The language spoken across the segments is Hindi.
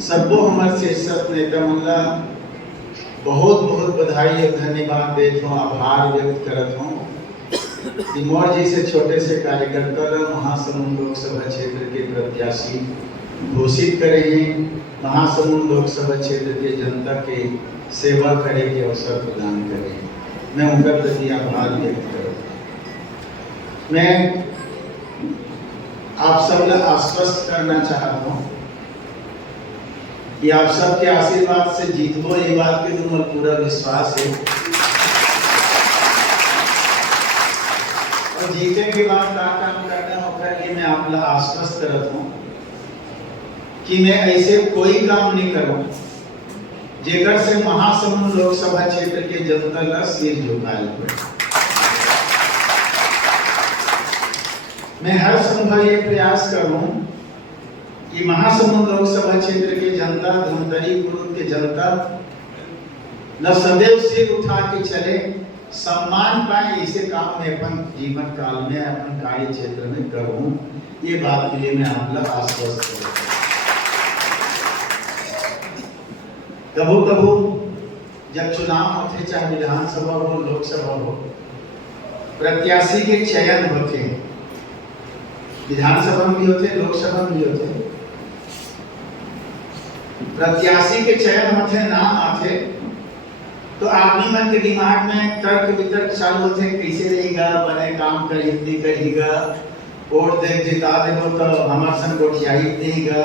सबको हमारे शीर्षक नेता मुल्ला बहुत बहुत बधाई और धन्यवाद देता हूँ, आभार व्यक्त करता हूँ कि मोर जी से छोटे से कार्यकर्ता महासमुंद लोकसभा क्षेत्र के प्रत्याशी घोषित करे हैं। महासमुंद लोकसभा क्षेत्र के जनता के सेवा करे के अवसर प्रदान करें। मैं उनका प्रति आभार व्यक्त करता हूँ। मैं आप सब आश्वस्त करना चाहता हूँ कि आप सबके आशीर्वाद से जीतबो, ये बात के तुम पूरा विश्वास है। और जीते के बाद क्या काम करना होगा ये मैं आप लोग आश्वस्त करता हूँ कि मैं ऐसे कोई काम नहीं करूँ जेकर से महासमुंद लोकसभा क्षेत्र के जनता का सिर झुकाए हुए। मैं हर संभव ये प्रयास करूँ कि महासमुंद लोकसभा क्षेत्र के जनता, धमतरी कुरुद के जनता न सदैव सिर उठा के चले, सम्मान पाए। ऐसे काम में अपन जीवन काल में अपन कार्य क्षेत्र में करूं, ये बात के लिए मैं आप लोग आश्वस्त करता हूं। कबू कबू जब चुनाव होते, चाहे विधानसभा हो लोकसभा हो, प्रत्याशी के चयन होते, विधानसभा में भी होते लोकसभा में भी होते। प्रत्याशी के चयन होते, नाम आते तो आदमी मन के दिमाग में तर्क वितर्क चालू होते, कैसे रहेगा, बने काम करेगी करेगा, वोट दे जिता देगा तो हमारे संग गोठियाई देगा,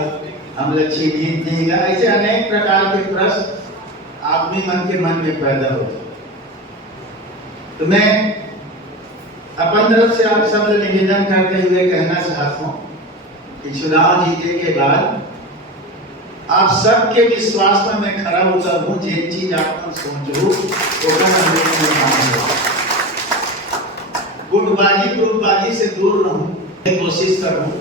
हम लक्ष्य जीत देगा। ऐसे अनेक प्रकार के प्रश्न आदमी मन के मन में पैदा होते। तो मैं अपन तरफ से आप सब निवेदन करते हुए कहना चाहता हूँ कि चुनाव जीते के बाद आप सबके विश्वास में मैं खड़ा उतर हूँ। जिन चीज आप सोचो गुटबाजी से दूर रहूं। मैं कोशिश करूँ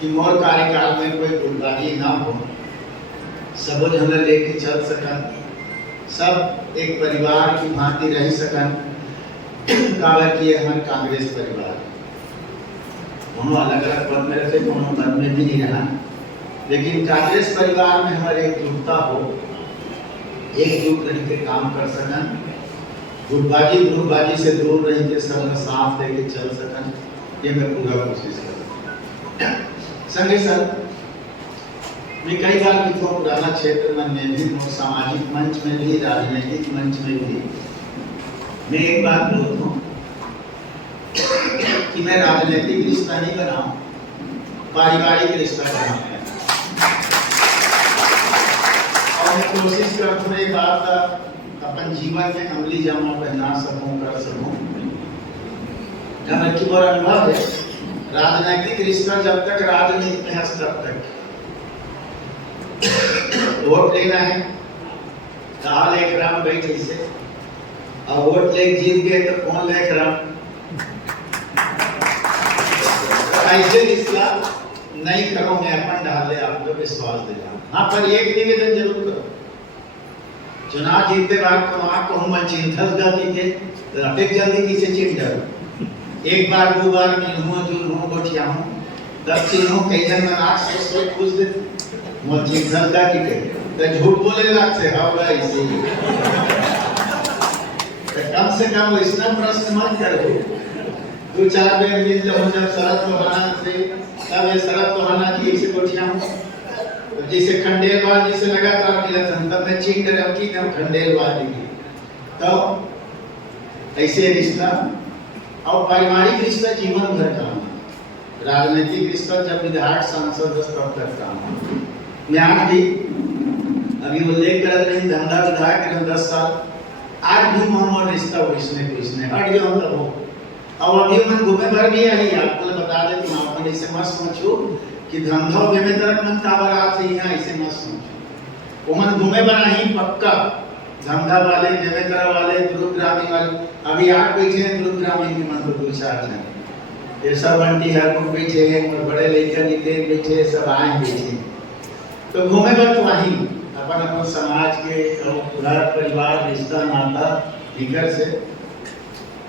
कि मोर कार्यकाल में कोई गुटबाजी ना हो, सब जन लेके चल सकन, सब एक परिवार की भांति रह सकन। काबर की हमारे कांग्रेस परिवार दोनों अलग अलग पद में रहते, दोनों पद में भी नहीं रहा, लेकिन कांग्रेस परिवार में हमारे एकजुटता हो, एकजुट रह के काम कर सकन, गुटबाजी से दूर रह के सब साथ लेके चल सकन, ये मैं पूरा कोशिश करूँ। संगे संग मैं कई बार लिखो पुराना क्षेत्र में भी, सामाजिक मंच में भी, राजनीतिक मंच में भी मैं एक बात बोलता हूँ कि मैं राजनीतिक रिश्ता नहीं बनाऊं, पारिवारिक रिश्ता बनाऊं। और मैं कोशिश करता हूँ एक बात अपन जीवन में अमली जमा पहना सकूं, कर सकूं। की बार अनुभव है, राजनीतिक रिश्ता जब तक राजनीति में है तब तक वोट लेना है, कहा लेख राम बैठे से, और वोट लेके जीत गए तो कौन लेख राम, ऐसे रिश्ता नहीं करो। मैं अपन डाले आपको विश्वास दिला। हाँ, पर एक निवेदन जरूर करो, चुनाव जीतते बाद कहूँ मैं चिंतल गति के अटेक जल्दी किसे चिंत जाओ। एक बार दो बार मिलूँ जुलूँ गोठिया हूँ, तब चिन्हों कई जन में आठ से पूछ दे मोर चिंतल गति के तो झूठ बोले लगते होगा इसी। कम से कम इतना प्रश्न मत करो, दो चार बेर मिल जाओ, जब शरद लोहाना से तब ये शरद लोहाना जी ऐसे गोठिया हूँ, तो जैसे खंडेलवाल जी से लगातार मिला था, तब मैं चिंग रखी ना खंडेलवाल जी की, तो ऐसे रिश्ता और पारिवारिक रिश्ता जीवन भर का, राजनीतिक रिश्ता जब विधायक सांसद तब तक काम। मैं आज भी अभी उल्लेख कर रहे हैं, धंधा विधायक रहे 10 साल, आज भी मोहम्मद रिश्ता वैसने हट गया मतलब हो। और अभी मन घूमे भर भी आई, आपको बता देता हूँ, अपन ऐसे मत सोचो कि धंधा में तरफ मन काबर आते हैं, ऐसे मत सोचो। वो मन घूमे बना ही पक्का, धंधा वाले, बेमेतरा वाले, दुर्ग्रामी वाले, अभी आप बैठे हैं दुर्ग्रामी के मन को 2-4 जन, ये सब बंटी हर को बैठे हैं, बड़े लेकर निकले बैठे, सब आए बैठे, तो घूमे भर तो वही अपन अपन समाज के घर परिवार रिश्ता नाता निकल से।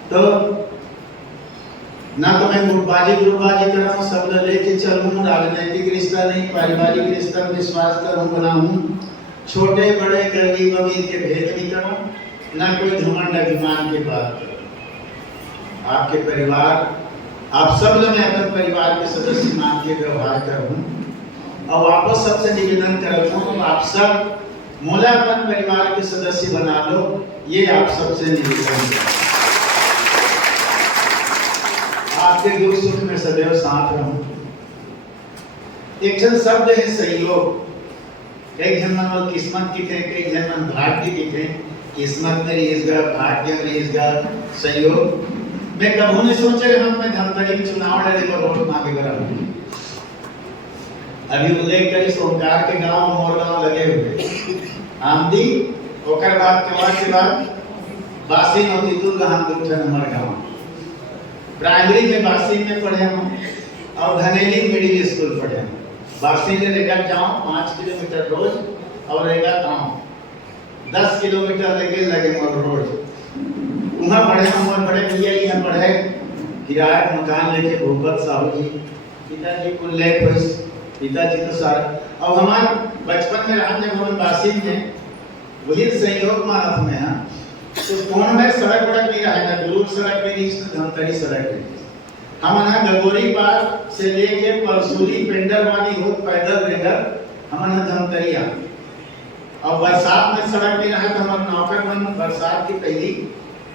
तो ना तो मैं गुटबाजी कर रहा हूँ, सब लेके चलूँ, राजनीतिक रिश्ता नहीं, पारिवारिक रिश्ता विश्वास करूँ बनाऊँ, छोटे बड़े गरीब अमीर के भेद नहीं करूँ, ना कोई घमंड अभिमान की बात करूँ। आपके परिवार, आप सब लोग मैं अपने परिवार के सदस्य मान के व्यवहार करूँ और वापस सबसे निवेदन करता हूँ आप सब मोला अपन परिवार के सदस्य बना लो, ये आप सबसे निवेदन है। आपके दुख सुख में सदैव साथ रहूं। एक जन शब्द है सहयोग। एक जन मन किस्मत की थे, कई जन मन भाग्य की थे। किस्मत मेरी इसका, भाग्य मेरी इसका, सहयोग। मैं कभी नहीं सोचे हम मैं धमतरी में चुनाव लड़े और वोट मांगे करा। अभी उल्लेख करी सोमकार के गांव मोर गांव लगे हुए आमदी, ओकर बाद के बाद बासी नौती तुल गहन दूसरा नंबर गांव। प्राइमरी में बासी में पढ़े हम और धनेली मिडिल स्कूल पढ़े हम। बासी में लेकर जाऊं 5 किलोमीटर रोज और रहेगा गाँव 10 किलोमीटर लगे मोर रोज। वहाँ पढ़े हम और बड़े भैया यहाँ पढ़े किराया मकान लेके भूपत साहू जी, पिताजी कुल लेट हुई, पिताजी तो सारे। और हमारे बचपन में रहा जब हम बासी में वही सहयोग मानत में है तो कौन में सड़क बड़क नहीं रहेगा, दूर सड़क पे नहीं, धमतरी सड़क पे हम ना गगोरी पार से लेके परसूली पेंडर वाली हो पैदल रेगर हम ना धमतरी आ। और बरसात में सड़क नहीं रहा तो हमारे नौकर बन बरसात की पहली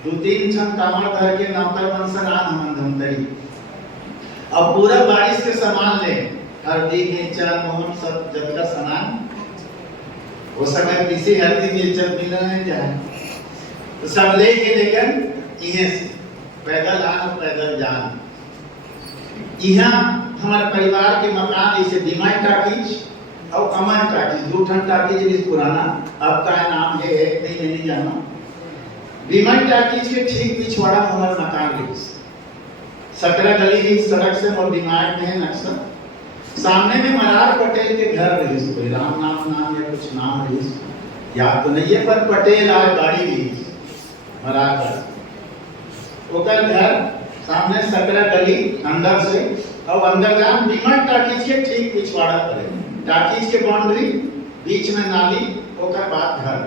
2-3 छन कामड़ धर के नौकर बन सर आन हम धमतरी। अब पूरा बारिश के सामान ले, हल्दी मिर्चा नून सब जब का सामान वो समय किसी हल्दी मिर्चा मिला नहीं जाए तो सब लेके लेकर इहे पैदल आन पैदल जान। यहाँ हमारे परिवार के मकान जैसे दिमाई टाकीज और अमन टाकीज, 2 ठन टाकीज जिस पुराना अब का नाम है नहीं जाना। दिमाई टाकीज के ठीक पिछवाड़ा में हमारा मकान है। 17 गली की सड़क से और दिमाग में है नक्शा। सामने में मरार पटेल के घर रही, कोई राम नाम या कुछ नाम रही, याद तो नहीं है पर पटेल आज गाड़ी रही मरार पर। ओकर घर सामने 17 गली अंदर से और अंदर जान बिमट टाकीज के ठीक पिछवाड़ा पर है। टाकीज के बाउंड्री बीच में नाली, ओकर बाद घर।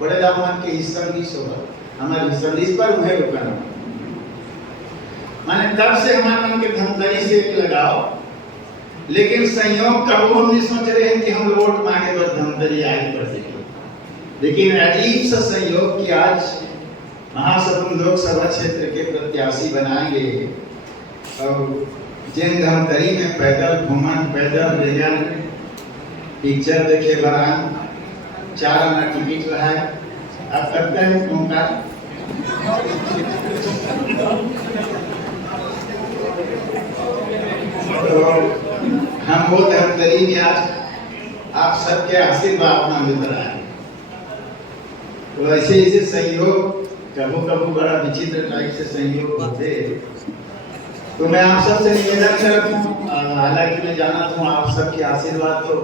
बड़े दामन के हिस्संदिश होगा हमारे हिस्संदिश पर उहे रुकना। माने तब से हमारे मन के धमतरी से लगाओ, लेकिन संयोग कब हम नहीं सोच रहे हैं कि हम वोट मांगे तो धमतरी आई पड़ सके। लेकिन अजीब सा संयोग कि आज महासमुंद लोकसभा क्षेत्र के प्रत्याशी बनाएंगे और जिन धमतरी में पैदल घूमन, पैदल रेगन, पिक्चर देखे बरान 4 आना टिकट रहा है। अब करता है उनका तो हम वो धमतरी में आज आप सबके आशीर्वाद मांगते रहे। तो ऐसे ऐसे सहयोग कबू बड़ा विचित्र टाइप से सहयोग होते। तो मैं आप सबसे निवेदन करता हूँ, हालांकि मैं जाना हूँ आप सबके आशीर्वाद तो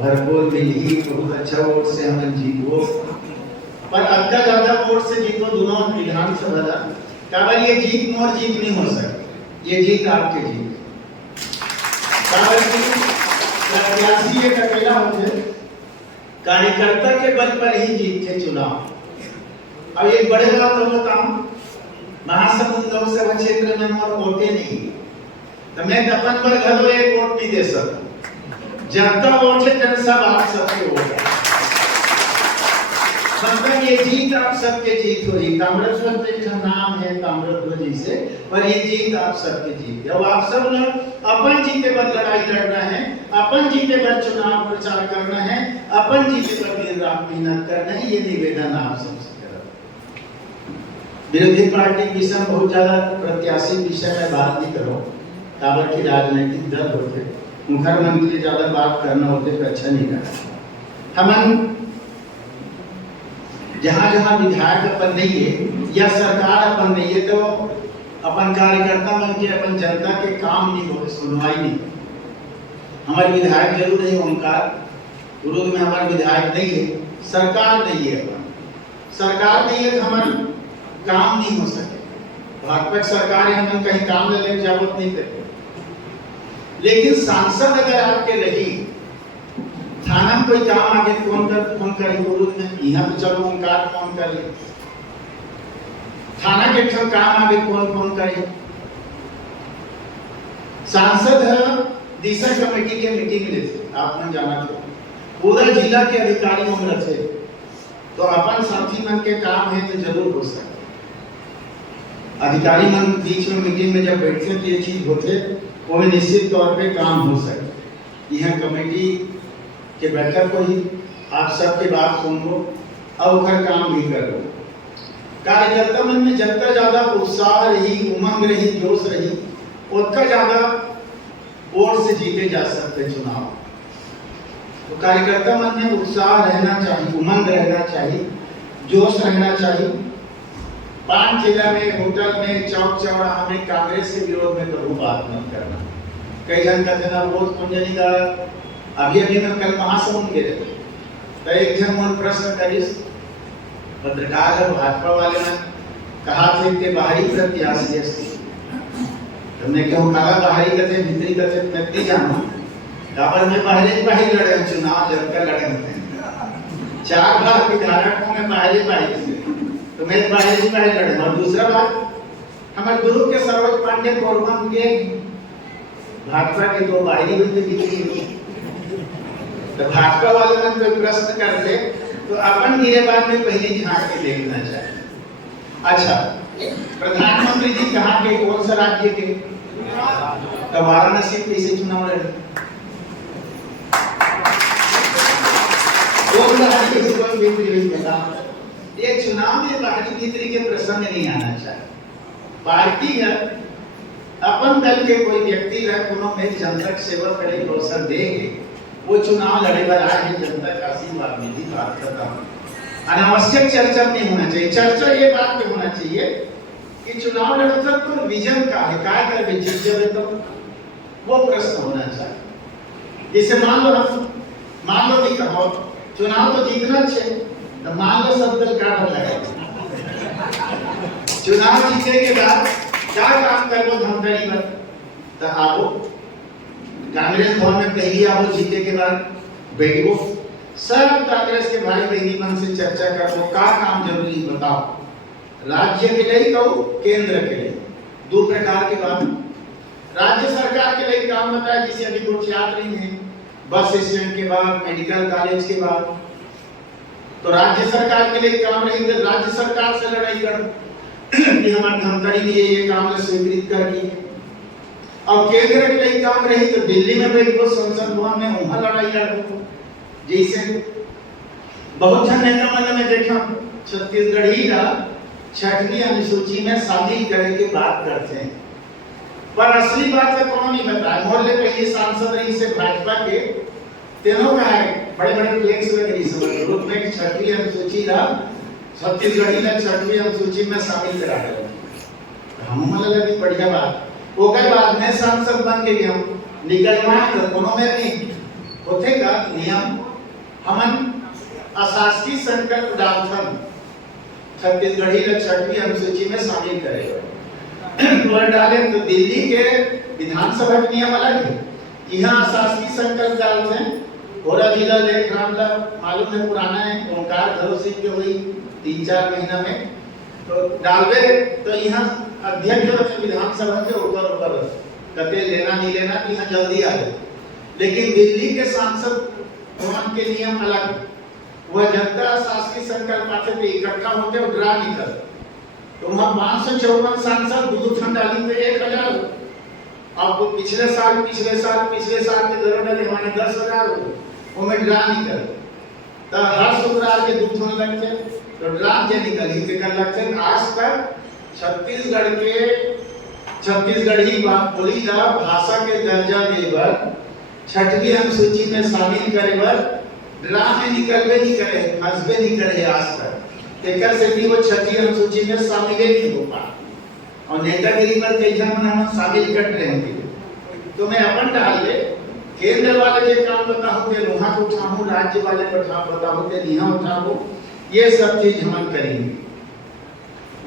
भरपूर मिली, बहुत अच्छा वोट से हमें जीतो, पर अद्धा ज्यादा वोट से जीतो दोनों विधानसभा का। ये जीत मोर जीत नहीं हो सकती, ये जीत आपके जीत। प्रत्याशी एक अकेला होते, कार्यकर्ता के बल पर ही जीतते चुनाव। अब एक बड़े बात तो बताऊं, महासमुंद लोकसभा क्षेत्र में मोर वोटे नहीं, तो मैं अपन पर घलो एक वोट नहीं दे सकता। जनता वोट है, जन सब आप सबके वोट है। मतलब ये जीत आप सबके जीत हो रही। ताम्रध्वज का नाम है ताम्रध्वज जी से, पर ये जीत आप सबके जीत है। और आप सब ने अपन जीते पर लड़ाई लड़ना है, अपन जीते पर चुनाव प्रचार करना है, अपन जीते पर दिन रात मेहनत करना है। ये निवेदन आप सबसे विरोधी पार्टी विषय बहुत ज्यादा प्रत्याशी विषय में बात नहीं करो, काबर की राजनीतिक दल होते मुख्यमंत्री ज्यादा बात करना होते तो अच्छा नहीं लगा। हम जहाँ जहाँ विधायक अपन नहीं है या सरकार अपन नहीं है तो अपन कार्यकर्ता बन के अपन जनता के काम नहीं हो, सुनवाई नहीं। हमारे विधायक जरूर है, ओंकार विरोध में हमारे विधायक नहीं है, सरकार नहीं है, अपन सरकार नहीं है तो हमारे काम नहीं हो सके। भाजपा सरकार है, हम कहीं काम लेने की जरूरत नहीं करते। लेकिन सांसद अगर आपके रही, थाना में कोई काम आगे फोन करी बोलू नहीं, यहाँ तो चलो ओंकार फोन करी, थाना के काम आगे फोन करी। सांसद दिशा कमेटी के मीटिंग लेते, आपने जाना था, पूरा जिला के अधिकारी हम रखे, तो अपन साथी मन के काम है तो जरूर हो सकता। अधिकारी मन बीच में मीटिंग में जब बैठते तो ये चीज होते, वो निश्चित तौर पे काम हो सके। यह कमेटी के बैठक को ही आप सबके बात सुन लो और उधर काम भी कर लो। कार्यकर्ता मन में जितना ज्यादा उत्साह रही, उमंग रही, जोश रही, उतना ज्यादा वोट से जीते जा सकते चुनाव। तो कार्यकर्ता मन में उत्साह रहना चाहिए, उमंग रहना चाहिए, जोश रहना चाहिए। पान ठेला में, होटल में, चौक चौराहा में कांग्रेस के विरोध में कभी बात मत करना। कई जन कहते ना वोट कुंजनी का अभी मैं कल महासमुंद गए तो एक जन मन प्रश्न करिस, पत्रकार है भाजपा वाले ने कहा थे कि बाहरी प्रत्याशी तुमने क्यों कहा बाहरी कहते भीतरी कहते मैं नहीं जानू, काबर में बाहरी लड़े चुनाव लड़कर लड़े होते हैं। 4 बार विधायकों में बाहरी तो मैं बाहरी लड़े। और दूसरा बात, हमारे ग्रुप के सरोज पांडे कोरबन के भाजपा के 2 बाहरी हुई थे, भीतरी हुई। तो भाजपा वाले ने कोई प्रश्न करते तो अपन गिरेबान में पहले झांक के देखना चाहिए। अच्छा, प्रधानमंत्री जी कहाँ के, कौन सा राज्य के? तो वाराणसी कैसे चुनाव लड़े? ये चुनाव में बाहरी भीतरी के प्रसंग नहीं आना चाहिए। पार्टी है, अपन दल के कोई व्यक्ति है, कोनो में जनता सेवा करे, अवसर देंगे, वो चुनाव लड़े पर आए जनता का आशीर्वाद मिली, बात खत्म। अनावश्यक चर्चा नहीं होना चाहिए। चर्चा ये बात पे होना चाहिए कि चुनाव लड़ता तो विजन का है, काय कर जीत जाए तो वो प्रश्न होना चाहिए। जैसे मान लो कि कहो चुनाव तो जीतना चाहिए, तो मान लो सब दल का डर लगे, चुनाव जीतने के बाद क्या काम करो धमधड़ी पर, तो आओ कांग्रेस भवन में पहली आओ, जीते के बाद बैठो, सब कांग्रेस के भाई बहनी मन से चर्चा करो, क्या काम जरूरी बताओ, राज्य के लिए कहो, केंद्र के लिए। 2 प्रकार की बात, राज्य सरकार के लिए काम बताया, जिसे अभी कुछ याद नहीं है, बस स्टैंड के बाद, मेडिकल कॉलेज के बाद, तो राज्य सरकार के लिए काम रही तो राज्य सरकार से लड़ाई करो कि हमारे धमतरी में ये काम स्वीकृत कर दी। अब केंद्र के लिए काम रही तो दिल्ली में बैठो, संसद भवन में वहां लड़ाई लड़ो। जैसे बहुत जन नेता मन में देखा छत्तीसगढ़ी का 6वीं अनुसूची में शामिल करने की बात करते हैं, पर असली बात तो कौन नहीं बताया। मोहल्ले पहले सांसद रही से भाजपा के तीनों का है, बड़े फ्लेक्स लग रही सब ग्रुप में 6वीं अनुसूची का छत्तीसगढ़ी ने 6वीं अनुसूची में शामिल करा दिया। हम लगी बढ़िया बात, ओकर बाद में सांसद बन के गए, निकलवा तो कोनो में नहीं होते का नियम, हमन अशासकीय संकल्प डालथन छत्तीसगढ़ी ने 6वीं अनुसूची में शामिल करेगा डाले तो दिल्ली के विधानसभा के नियम अलग है, यहाँ अशासकीय संकल्प डालते हैं। होरा जिला लेख रामला मालूम है, पुराना है, ओंकार धरो सिंह के हुई 3-4 महीना में तो डालवे, तो यहाँ अध्यक्ष विधानसभा के ऊपर कते लेना नहीं लेना कि यहाँ जल्दी आ जाए। लेकिन दिल्ली के सांसद भवन के नियम अलग, वह जनता शासकीय संकल्प आते थे इकट्ठा होते और ड्रा निकल, तो वहाँ 554 सांसद बुजुर्ग डाली पे 1000। अब पिछले साल के दौरान हमारे 10,000 वो में ड्रा निकल, तो हर शुक्रवार के 2 ठन लगते, तो ड्रा जे निकली के कर लगते। आज तक छत्तीसगढ़ी बोली जा भाषा के दर्जा देवर 6वीं अनुसूची में शामिल करे बर ड्रा में निकलवे नहीं करे, हंसबे नहीं करे आज तक। एकर से भी वो 6वीं अनुसूची में शामिल नहीं हो पा, और नेतागिरी पर कई जन हम शामिल कर रहे हैं। तो मैं अपन डाल ले केंद्र वाले के काम बताओ के वहां को उठाओ, राज्य वाले बताओ के यहाँ उठाओ, ये सब चीज हम करेंगे।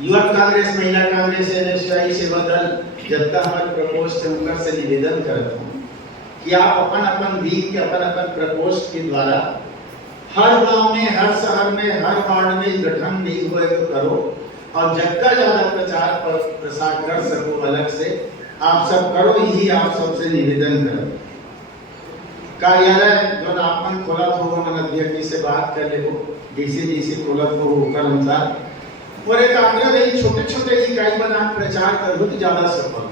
युवक कांग्रेस, महिला कांग्रेस, एनएसयूआई सेवा दल जनता हमारे प्रकोष्ठ उनकर से निवेदन करता हूँ कि आप अपन अपन वीक के अपन अपन प्रकोष्ठ के द्वारा हर गांव में, हर शहर में, हर वार्ड में गठन नहीं हुए तो करो, और जितना ज्यादा प्रचार प्रसार कर सको अलग से आप सब करो, यही आप सबसे निवेदन करो। कार्यालय जो आपन खोलत हो मन अध्यक्ष जी से बात कर ले, डीसी खोलत हो ओकर अनुसार, और एक आग्रह रही छोटे छोटे इकाई बना प्रचार करो तो ज्यादा सफल